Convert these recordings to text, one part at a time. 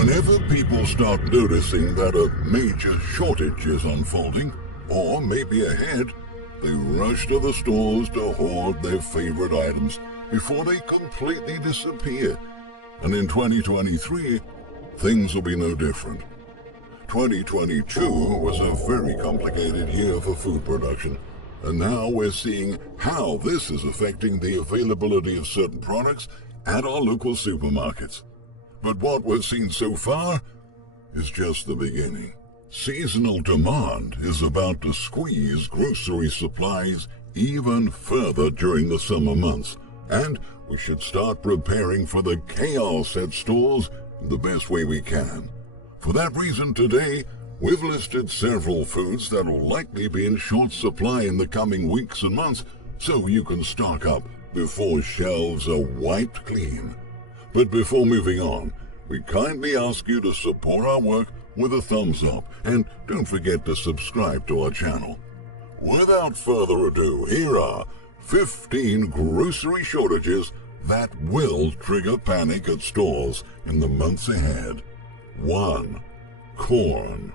Whenever people start noticing that a major shortage is unfolding, or maybe ahead, they rush to the stores to hoard their favorite items before they completely disappear. And in 2023, things will be no different. 2022 was a very complicated year for food production, and now we're seeing how this is affecting the availability of certain products at our local supermarkets. But what we've seen so far is just the beginning. Seasonal demand is about to squeeze grocery supplies even further during the summer months, and we should start preparing for the chaos at stores in the best way we can. For that reason, today, we've listed several foods that will likely be in short supply in the coming weeks and months, so you can stock up before shelves are wiped clean. But before moving on, we kindly ask you to support our work with a thumbs up, and don't forget to subscribe to our channel. Without further ado, here are 15 grocery shortages that will trigger panic at stores in the months ahead. 1. Corn.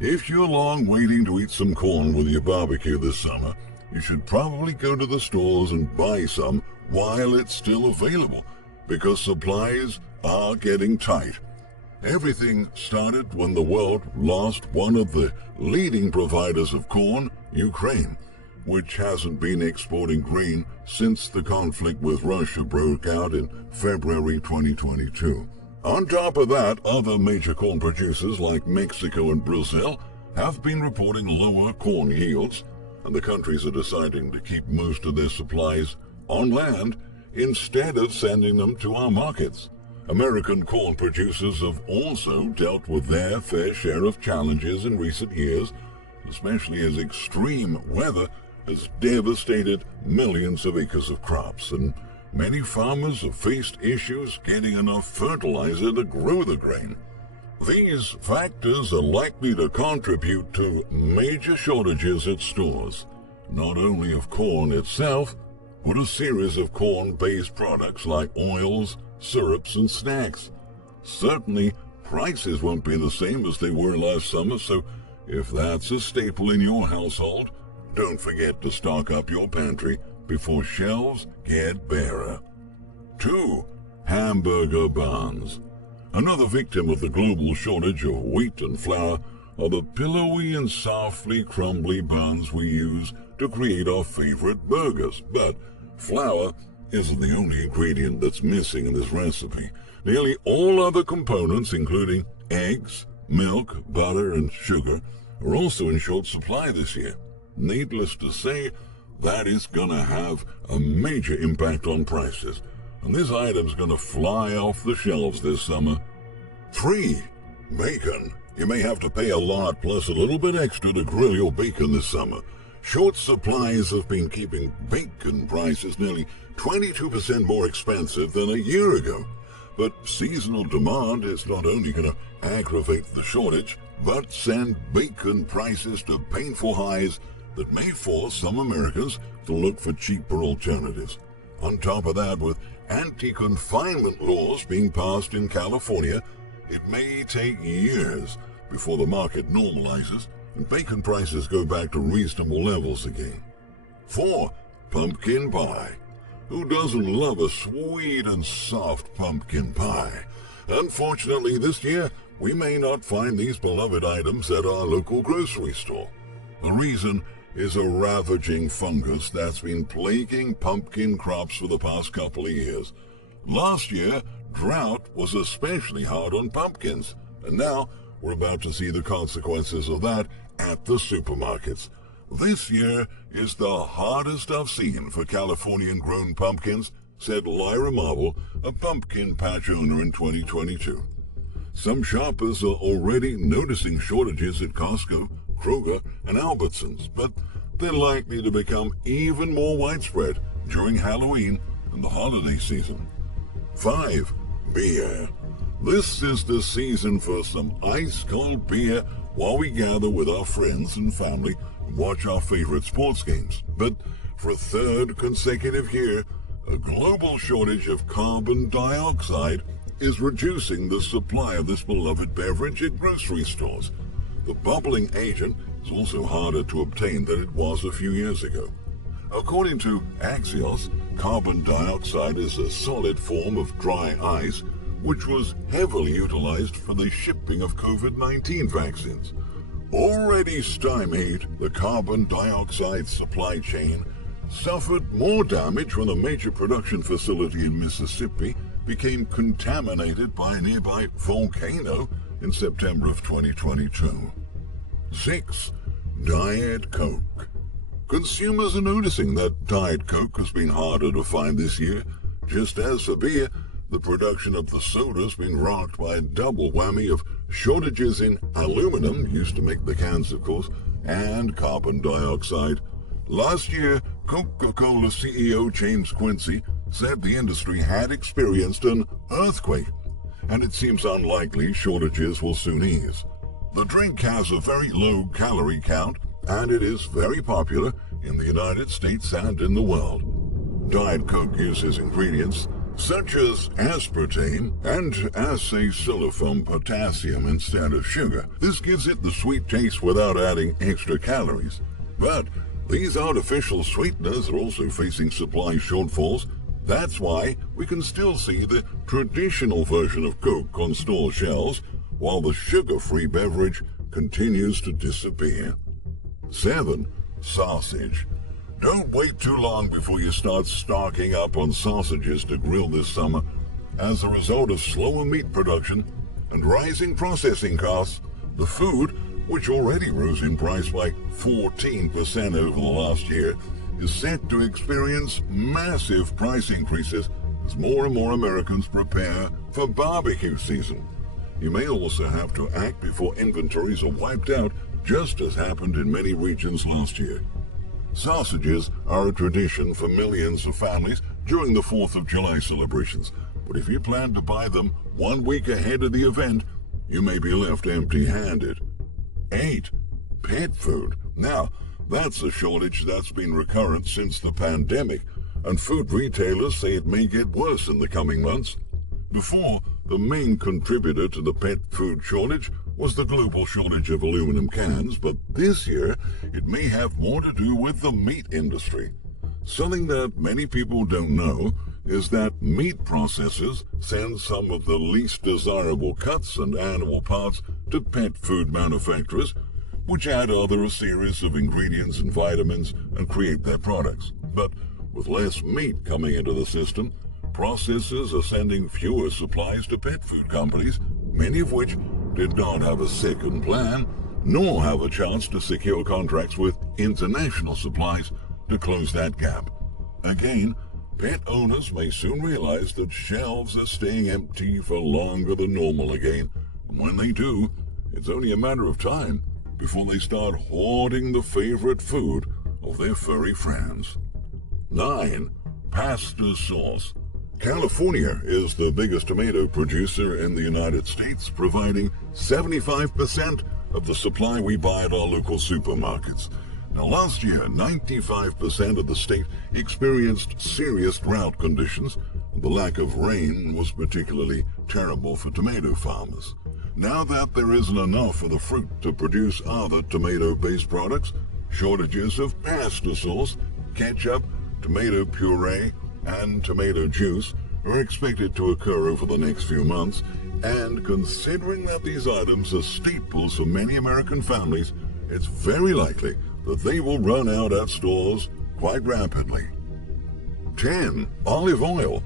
If you're long waiting to eat some corn with your barbecue this summer, you should probably go to the stores and buy some while it's still available, because supplies are getting tight. Everything started when the world lost one of the leading providers of corn, Ukraine, which hasn't been exporting grain since the conflict with Russia broke out in February 2022. On top of that, other major corn producers like Mexico and Brazil have been reporting lower corn yields, and the countries are deciding to keep most of their supplies on land instead of sending them to our markets. American corn producers have also dealt with their fair share of challenges in recent years, especially as extreme weather has devastated millions of acres of crops, and many farmers have faced issues getting enough fertilizer to grow the grain. These factors are likely to contribute to major shortages at stores, not only of corn itself, but a series of corn-based products like oils, syrups, and snacks. Certainly, prices won't be the same as they were last summer, so if that's a staple in your household, don't forget to stock up your pantry before shelves get barer. 2. Hamburger buns. Another victim of the global shortage of wheat and flour are the pillowy and softly crumbly buns we use to create our favorite burgers. But flour isn't the only ingredient that's missing in this recipe. Nearly all other components, including eggs, milk, butter, and sugar, are also in short supply this year. Needless to say, that is going to have a major impact on prices, and this item's going to fly off the shelves this summer. 3. Bacon. You may have to pay a lot plus a little bit extra to grill your bacon this summer. Short supplies have been keeping bacon prices nearly 22% more expensive than a year ago. But seasonal demand is not only going to aggravate the shortage, but send bacon prices to painful highs that may force some Americans to look for cheaper alternatives. On top of that, with anti-confinement laws being passed in California, it may take years before the market normalizes and bacon prices go back to reasonable levels again. 4. Pumpkin pie. Who doesn't love a sweet and soft pumpkin pie? Unfortunately, this year, we may not find these beloved items at our local grocery store. The reason is a ravaging fungus that's been plaguing pumpkin crops for the past couple of years. Last year, drought was especially hard on pumpkins, and now we're about to see the consequences of that at the supermarkets. This year is the hardest I've seen for Californian-grown pumpkins, said Lyra Marble, a pumpkin patch owner in 2022. Some shoppers are already noticing shortages at Costco, Kroger, and Albertsons, but they're likely to become even more widespread during Halloween and the holiday season. 5. Beer. This is the season for some ice-cold beer while we gather with our friends and family and watch our favorite sports games. But for a third consecutive year, a global shortage of carbon dioxide is reducing the supply of this beloved beverage at grocery stores. The bubbling agent is also harder to obtain than it was a few years ago. According to Axios, carbon dioxide is a solid form of dry ice which was heavily utilized for the shipping of COVID-19 vaccines. Already stymied, the carbon dioxide supply chain suffered more damage when a major production facility in Mississippi became contaminated by a nearby volcano in September of 2022. 6. Diet Coke. Consumers are noticing that Diet Coke has been harder to find this year. Just as for beer, the production of the soda has been rocked by a double whammy of shortages in aluminum, used to make the cans of course, and carbon dioxide. Last year, Coca-Cola CEO James Quincy said the industry had experienced an earthquake, and it seems unlikely shortages will soon ease. The drink has a very low calorie count, and it is very popular in the United States and in the world. Diet Coke uses ingredients such as aspartame and acetylsulfone potassium instead of sugar. This gives it the sweet taste without adding extra calories. But these artificial sweeteners are also facing supply shortfalls. That's why we can still see the traditional version of Coke on store shelves, while the sugar-free beverage continues to disappear. 7. Sausage. Don't wait too long before you start stocking up on sausages to grill this summer. As a result of slower meat production and rising processing costs, the food, which already rose in price by 14% over the last year, is set to experience massive price increases as more and more Americans prepare for barbecue season. You may also have to act before inventories are wiped out, just as happened in many regions last year. Sausages are a tradition for millions of families during the 4th of July celebrations, but if you plan to buy them 1 week ahead of the event, you may be left empty-handed. 8. Pet food. Now, that's a shortage that's been recurrent since the pandemic, and food retailers say it may get worse in the coming months. Before, the main contributor to the pet food shortage was the global shortage of aluminum cans, but this year it may have more to do with the meat industry. Something that many people don't know is that meat processors send some of the least desirable cuts and animal parts to pet food manufacturers, which add other series of ingredients and vitamins and create their products. But with less meat coming into the system, processors are sending fewer supplies to pet food companies, many of which did not have a second plan, nor have a chance to secure contracts with international supplies to close that gap. Again, pet owners may soon realize that shelves are staying empty for longer than normal again, and when they do, it's only a matter of time before they start hoarding the favorite food of their furry friends. 9. Pasta sauce. California is the biggest tomato producer in the United States, providing 75% of the supply we buy at our local supermarkets. Now, last year, 95% of the state experienced serious drought conditions, and the lack of rain was particularly terrible for tomato farmers. Now that there isn't enough of the fruit to produce other tomato-based products, shortages of pasta sauce, ketchup, tomato puree, and tomato juice are expected to occur over the next few months, and considering that these items are staples for many American families, it's very likely that they will run out at stores quite rapidly. 10. Olive oil.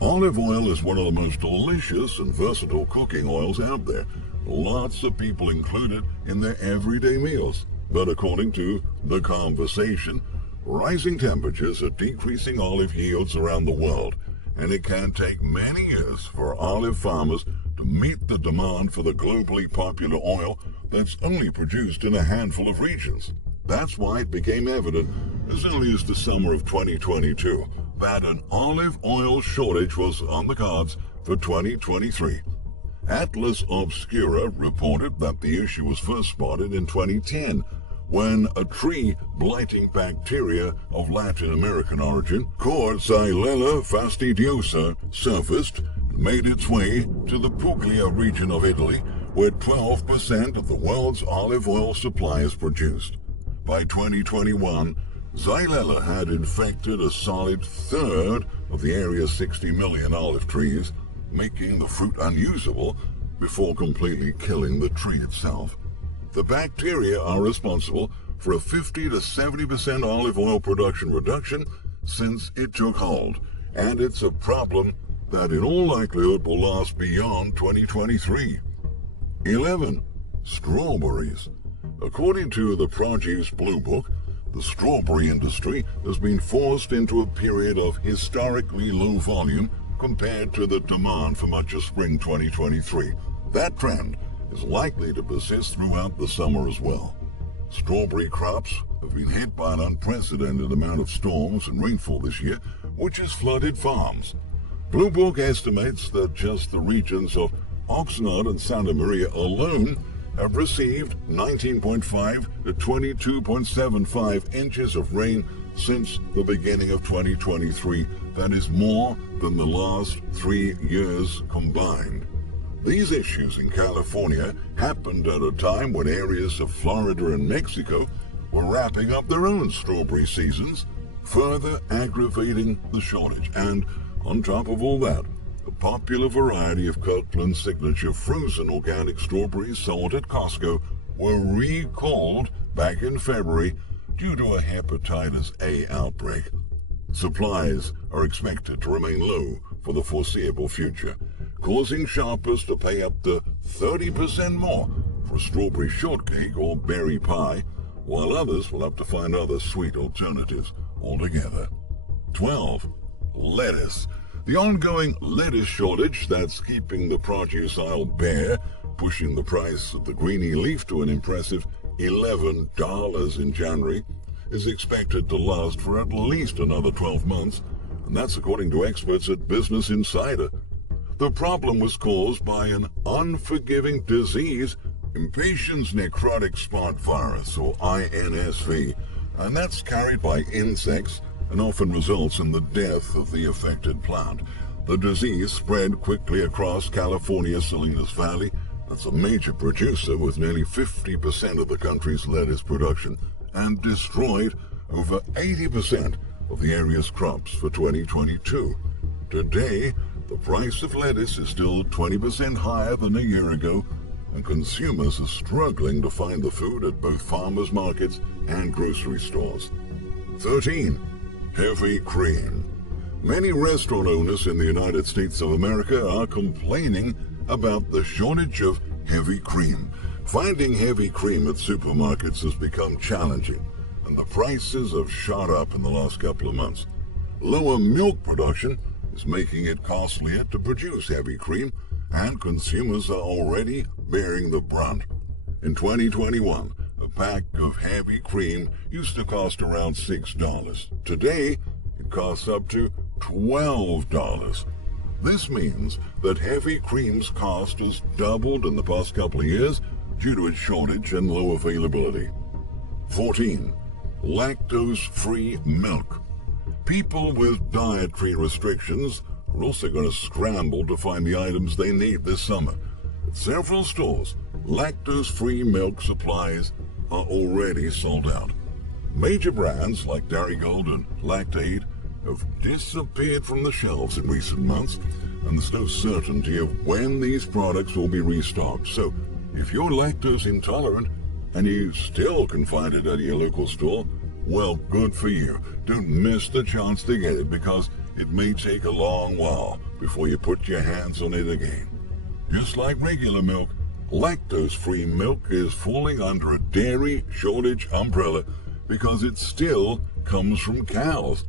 Olive oil is one of the most delicious and versatile cooking oils out there. Lots of people include it in their everyday meals. But according to The Conversation, rising temperatures are decreasing olive yields around the world, and it can take many years for olive farmers to meet the demand for the globally popular oil that's only produced in a handful of regions. That's why it became evident as early as the summer of 2022 that an olive oil shortage was on the cards for 2023. Atlas Obscura reported that the issue was first spotted in 2010 when a tree-blighting bacteria of Latin American origin, called Xylella fastidiosa, surfaced, made its way to the Puglia region of Italy, where 12% of the world's olive oil supply is produced. By 2021, Xylella had infected a solid third of the area's 60 million olive trees, making the fruit unusable before completely killing the tree itself. The bacteria are responsible for a 50 to 70% olive oil production reduction since it took hold, and it's a problem that in all likelihood will last beyond 2023. 11. Strawberries. According to the Produce Blue Book, the strawberry industry has been forced into a period of historically low volume compared to the demand for much of spring 2023. That trend is likely to persist throughout the summer as well. Strawberry crops have been hit by an unprecedented amount of storms and rainfall this year, which has flooded farms. Blue Book estimates that just the regions of Oxnard and Santa Maria alone have received 19.5 to 22.75 inches of rain since the beginning of 2023. That is more than the last 3 years combined. These issues in California happened at a time when areas of Florida and Mexico were wrapping up their own strawberry seasons, further aggravating the shortage. And on top of all that, the popular variety of Kirkland Signature frozen organic strawberries sold at Costco were recalled back in February due to a hepatitis A outbreak. Supplies are expected to remain low for the foreseeable future, causing shoppers to pay up to 30% more for strawberry shortcake or berry pie, while others will have to find other sweet alternatives altogether. 12. Lettuce. The ongoing lettuce shortage that's keeping the produce aisle bare, pushing the price of the greeny leaf to an impressive $11 in January, is expected to last for at least another 12 months, and that's according to experts at Business Insider. The problem was caused by an unforgiving disease, impatiens necrotic spot virus, or INSV, and that's carried by insects and often results in the death of the affected plant. The disease spread quickly across California's Salinas Valley. That's a major producer with nearly 50% of the country's lettuce production, and destroyed over 80% of the area's crops for 2022. Today, the price of lettuce is still 20% higher than a year ago, and consumers are struggling to find the food at both farmers markets and grocery stores. 13. Heavy cream. Many restaurant owners in the United States of America are complaining about the shortage of heavy cream. Finding heavy cream at supermarkets has become challenging, and the prices have shot up in the last couple of months. Lower milk production is making it costlier to produce heavy cream, and consumers are already bearing the brunt. In 2021, a pack of heavy cream used to cost around $6. Today, it costs up to $12. This means that heavy cream's cost has doubled in the past couple of years due to its shortage and low availability. 14. Lactose-free milk. People with dietary restrictions are also going to scramble to find the items they need this summer. At several stores, lactose-free milk supplies are already sold out. Major brands like Dairygold and Lactaid have disappeared from the shelves in recent months, and there's no certainty of when these products will be restocked. So, if you're lactose intolerant and you still can find it at your local store, well, good for you. Don't miss the chance to get it, because it may take a long while before you put your hands on it again. Just like regular milk, lactose-free milk is falling under a dairy shortage umbrella because it still comes from cows.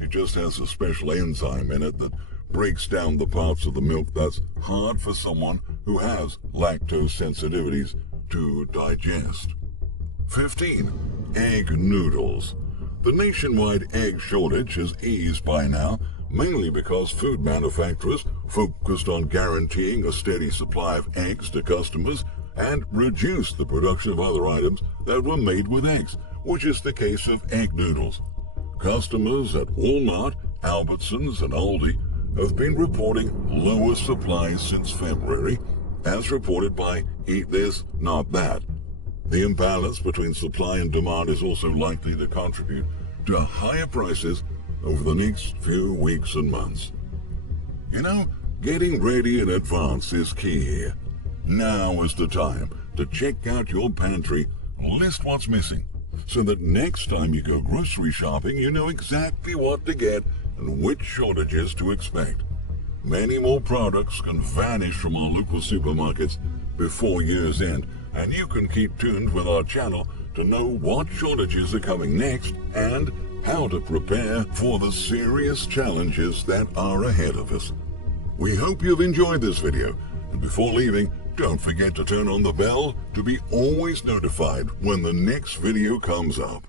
It just has a special enzyme in it that breaks down the parts of the milk that's hard for someone who has lactose sensitivities to digest. 15. Egg noodles. The nationwide egg shortage has eased by now, mainly because food manufacturers focused on guaranteeing a steady supply of eggs to customers and reduced the production of other items that were made with eggs, which is the case of egg noodles. Customers at Walmart, Albertsons, and Aldi have been reporting lower supplies since February, as reported by Eat This, Not That. The imbalance between supply and demand is also likely to contribute to higher prices over the next few weeks and months. You know, getting ready in advance is key here. Now is the time to check out your pantry, list what's missing, so that next time you go grocery shopping, you know exactly what to get and which shortages to expect. Many more products can vanish from our local supermarkets before year's end, and you can keep tuned with our channel to know what shortages are coming next and how to prepare for the serious challenges that are ahead of us. We hope you've enjoyed this video, and before leaving, don't forget to turn on the bell to be always notified when the next video comes up.